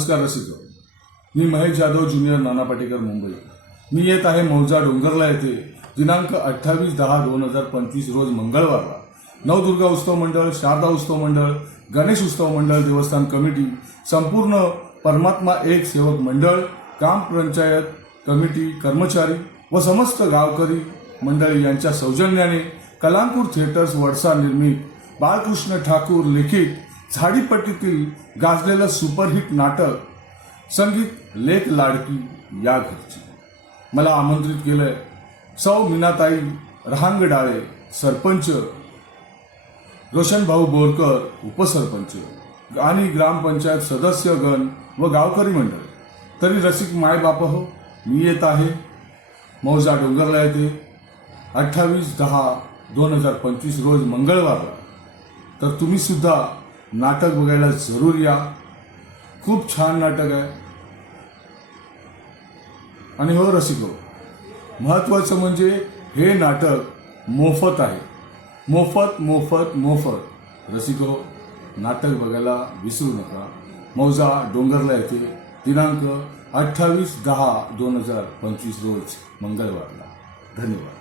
नमस्कार रसिक, मी महेश जाधव ज्युनियर नाना पाटेकर मुंबई। मी येत आहे मौजा डोंगरला येथे दिनांक 28/10/2025 रोज मंगळवारला नवदुर्गा उत्सव मंडळ, शारदा उत्सव मंडळ, गणेश उत्सव मंडळ, देवस्थान कमिटी, संपूर्ण परमात्मा एक सेवक मंडळ, ग्रामपंचायत कमिटी, कर्मचारी व समस्त गावकरी मंडळी यांच्या सौजन्याने कलांकुर थिएटर्स वडसा निर्मित बाळकृष्ण ठाकूर लिखित झाडीपट्टीतील गाजलेलं सुपरहिट नाटक संगीत लेक लाडकी या घरची मला आमंत्रित केलंय। सौ मीनाताई रहांगडाळे सरपंच, रोशनभाऊ बोरकर उपसरपंच आणि ग्रामपंचायत सदस्यगण व गावकरी मंडळ। तरी रसिक मायबाप हो, मी येत आहे मौजा डोंगरला येथे 28/10/2025 रोज मंगळवारला। तर तुम्ही सुद्धा नाटक बघायला जरूर या। खूप छान नाटक आहे। आणि हो रसिको, महत्त्वाचं म्हणजे हे नाटक मोफत आहे। मोफत मोफत मोफत। रसिको, नाटक बघायला विसरू नका। मौजा डोंगरला येथे दिनांक 28/10/2025 रोज मंगळवारला। धन्यवाद।